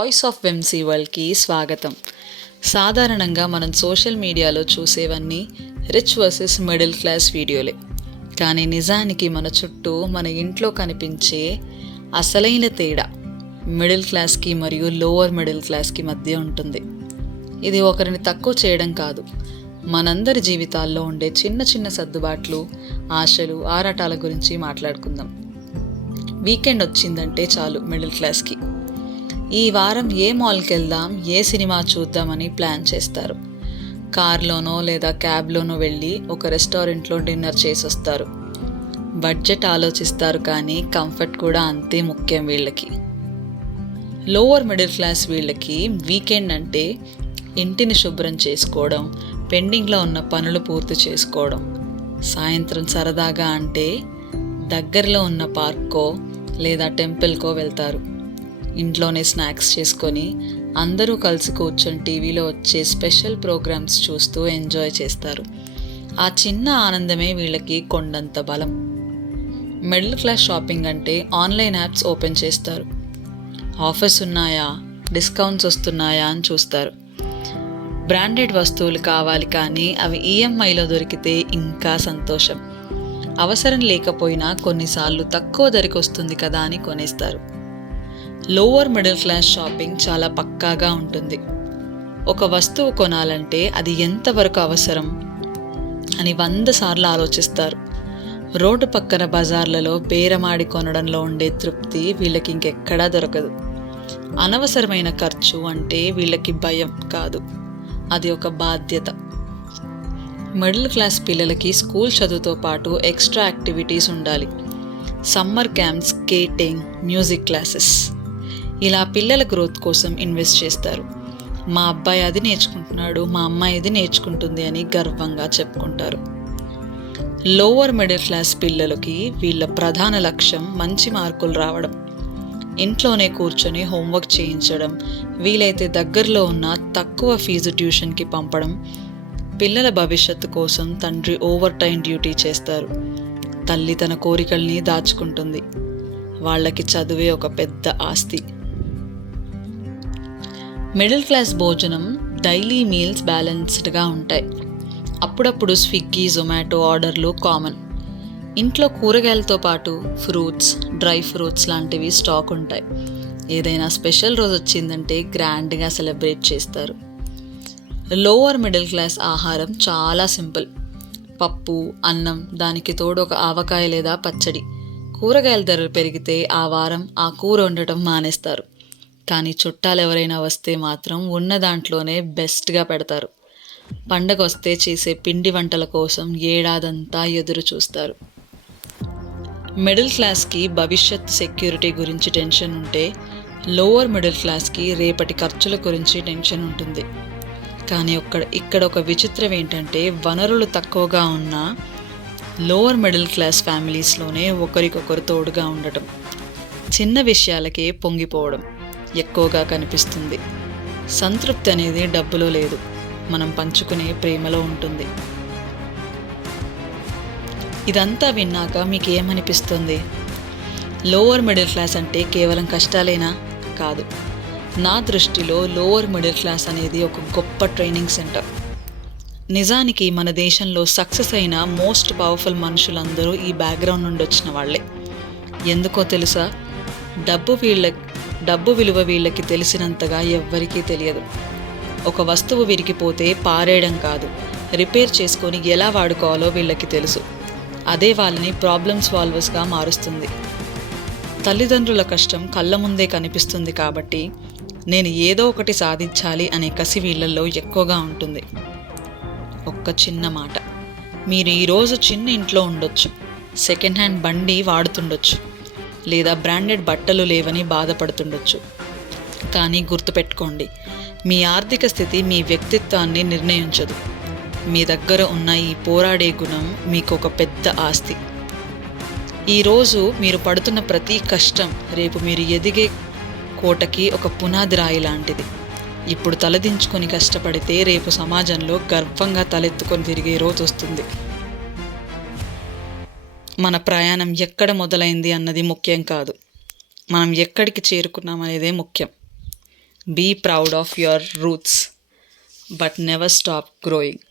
Voice of వెమ్సీ వరల్డ్కి స్వాగతం. సాధారణంగా మనం సోషల్ మీడియాలో చూసేవన్నీ రిచ్ వర్సెస్ మిడిల్ క్లాస్ వీడియోలే. కానీ నిజానికి మన చుట్టూ మన ఇంట్లో కనిపించే అసలైన తేడా మిడిల్ క్లాస్కి మరియు లోవర్ మిడిల్ క్లాస్కి మధ్య ఉంటుంది. ఇది ఒకరిని తక్కువ చేయడం కాదు. మనందరి జీవితాల్లో ఉండే చిన్న చిన్న సర్దుబాట్లు ఆశలు ఆరాటాల గురించి మాట్లాడుకుందాం. వీకెండ్ వచ్చిందంటే చాలు మిడిల్ క్లాస్కి ఈ వారం ఏ మాల్కి వెళ్దాం ఏ సినిమా చూద్దామని ప్లాన్ చేస్తారు. కార్లోనో లేదా క్యాబ్లోనో వెళ్ళి ఒక రెస్టారెంట్లో డిన్నర్ చేసి వస్తారు బడ్జెట్ ఆలోచిస్తారు కానీ కంఫర్ట్ కూడా అంతే ముఖ్యం వీళ్ళకి. లోవర్ మిడిల్ క్లాస్ వీళ్ళకి వీకెండ్ అంటే ఇంటిని శుభ్రం చేసుకోవడం పెండింగ్లో ఉన్న పనులు పూర్తి చేసుకోవడం. సాయంత్రం సరదాగా అంటే దగ్గరలో ఉన్న పార్క్కో లేదా టెంపుల్కో వెళ్తారు. ఇంట్లోనే స్నాక్స్ చేసుకొని అందరూ కలిసి కూర్చొని టీవీలో వచ్చే స్పెషల్ ప్రోగ్రామ్స్ చూస్తూ ఎంజాయ్ చేస్తారు. ఆ చిన్న ఆనందమే వీళ్ళకి కొండంత బలం. మిడిల్ క్లాస్ షాపింగ్ అంటే ఆన్లైన్ యాప్స్ ఓపెన్ చేస్తారు. ఆఫర్స్ ఉన్నాయా? డిస్కౌంట్స్ వస్తున్నాయా అని చూస్తారు. బ్రాండెడ్ వస్తువులు కావాలి కానీ అవి ఈఎంఐలో దొరికితే ఇంకా సంతోషం. అవసరం లేకపోయినా కొన్నిసార్లు తక్కువ ధరకు వస్తుంది కదా అని కొనేస్తారు. లోవర్ మిడిల్ క్లాస్ షాపింగ్ చాలా పక్కాగా ఉంటుంది. ఒక వస్తువు కొనాలంటే అది ఎంతవరకు అవసరం? అని వంద సార్లు ఆలోచిస్తారు. రోడ్డు పక్కన బజార్లలో బేరమాడి కొనడంలో ఉండే తృప్తి వీళ్ళకి ఇంకెక్కడా దొరకదు. అనవసరమైన ఖర్చు అంటే వీళ్ళకి భయం కాదు. అది ఒక బాధ్యత. మిడిల్ క్లాస్ పిల్లలకి స్కూల్ చదువుతో పాటు ఎక్స్ట్రా యాక్టివిటీస్ ఉండాలి. Summer camps skating music classes. ఇలా పిల్లల గ్రోత్ కోసం ఇన్వెస్ట్ చేస్తారు. మా అబ్బాయి అది నేర్చుకుంటున్నాడు మా అమ్మాయి ఇది నేర్చుకుంటుంది అని గర్వంగా చెప్పుకుంటారు. లోవర్ మిడిల్ క్లాస్ పిల్లలకి వీళ్ళ ప్రధాన లక్ష్యం మంచి మార్కులు రావడం ఇంట్లోనే కూర్చొని హోంవర్క్ చేయించడం వీలైతే దగ్గరలో ఉన్న తక్కువ ఫీజు ట్యూషన్కి పంపడం పిల్లల భవిష్యత్తు కోసం తండ్రి ఓవర్ టైం డ్యూటీ చేస్తారు. తల్లి తన కోరికల్ని దాచుకుంటుంది. వాళ్ళకి చదువే ఒక పెద్ద ఆస్తి. మిడిల్ క్లాస్ భోజనం డైలీ మీల్స్ బ్యాలెన్స్డ్గా ఉంటాయి. అప్పుడప్పుడు స్విగ్గీ జొమాటో ఆర్డర్లు కామన్. ఇంట్లో కూరగాయలతో పాటు ఫ్రూట్స్ డ్రై ఫ్రూట్స్ లాంటివి స్టాక్ ఉంటాయి. ఏదైనా స్పెషల్ రోజు వచ్చిందంటే గ్రాండ్గా సెలబ్రేట్ చేస్తారు. లోవర్ మిడిల్ క్లాస్ ఆహారం చాలా సింపుల్. పప్పు అన్నం దానికి తోడు ఒక ఆవకాయ లేదా పచ్చడి. కూరగాయల ధరలు పెరిగితే ఆ వారం ఆ కూర వండటం మానేస్తారు. కానీ చుట్టాలు ఎవరైనా వస్తే మాత్రం ఉన్న దాంట్లోనే బెస్ట్గా పెడతారు. పండగ వస్తే చేసే పిండి వంటల కోసం ఏడాదంతా ఎదురు చూస్తారు. మిడిల్ క్లాస్కి భవిష్యత్ సెక్యూరిటీ గురించి టెన్షన్ ఉంటే లోవర్ మిడిల్ క్లాస్కి రేపటి ఖర్చుల గురించి టెన్షన్ ఉంటుంది. కానీ ఒక్క ఇక్కడ ఒక విచిత్రం ఏంటంటే వనరులు తక్కువగా ఉన్న లోవర్ మిడిల్ క్లాస్ ఫ్యామిలీస్లోనే ఒకరికొకరు తోడుగా ఉండటం. చిన్న విషయాలకే పొంగిపోవడం. ఎక్కువగా కనిపిస్తుంది. సంతృప్తి అనేది డబ్బులో లేదు. మనం పంచుకునే ప్రేమలో ఉంటుంది. ఇదంతా విన్నాక మీకు ఏమనిపిస్తుంది లోవర్ మిడిల్ క్లాస్ అంటే కేవలం కష్టాలేనా? కాదు. నా దృష్టిలో లోవర్ మిడిల్ క్లాస్ అనేది ఒక గొప్ప ట్రైనింగ్ సెంటర్. నిజానికి మన దేశంలో సక్సెస్ అయిన మోస్ట్ పవర్ఫుల్ మనుషులందరూ ఈ బ్యాక్గ్రౌండ్ నుండి వచ్చిన వాళ్ళే. ఎందుకో తెలుసా? డబ్బు వీళ్ళ డబ్బు విలువ వీళ్ళకి తెలిసినంతగా ఎవ్వరికీ తెలియదు. ఒక వస్తువు విరిగిపోతే పారేయడం కాదు. రిపేర్ చేసుకొని ఎలా వాడుకోవాలో వీళ్ళకి తెలుసు. అదే వాళ్ళని ప్రాబ్లమ్ సాల్వర్స్గా మారుస్తుంది. తల్లిదండ్రుల కష్టం కళ్ళ ముందే కనిపిస్తుంది కాబట్టి నేను ఏదో ఒకటి సాధించాలి అనే కసి వీళ్ళల్లో ఎక్కువగా ఉంటుంది. ఒక్క చిన్న మాట. మీరు ఈరోజు చిన్న ఇంట్లో ఉండొచ్చు. సెకండ్ హ్యాండ్ బండి వాడుతుండొచ్చు. లేదా బ్రాండెడ్ బట్టలు లేవని బాధపడుతుండొచ్చు. కానీ గుర్తుపెట్టుకోండి మీ ఆర్థిక స్థితి మీ వ్యక్తిత్వాన్ని నిర్ణయించదు. మీ దగ్గర ఉన్న ఈ పోరాడే గుణం మీకు ఒక పెద్ద ఆస్తి. ఈరోజు మీరు పడుతున్న ప్రతి కష్టం రేపు మీరు ఎదిగే కోటకి ఒక పునాది రాయి లాంటిది. ఇప్పుడు తలదించుకొని కష్టపడితే రేపు సమాజంలో గర్వంగా తలెత్తుకొని తిరిగే రోజు వస్తుంది. మన ప్రయాణం ఎక్కడ మొదలైంది అన్నది ముఖ్యం కాదు. మనం ఎక్కడికి చేరుకున్నాం అనేదే ముఖ్యం. Be proud of your roots but never stop growing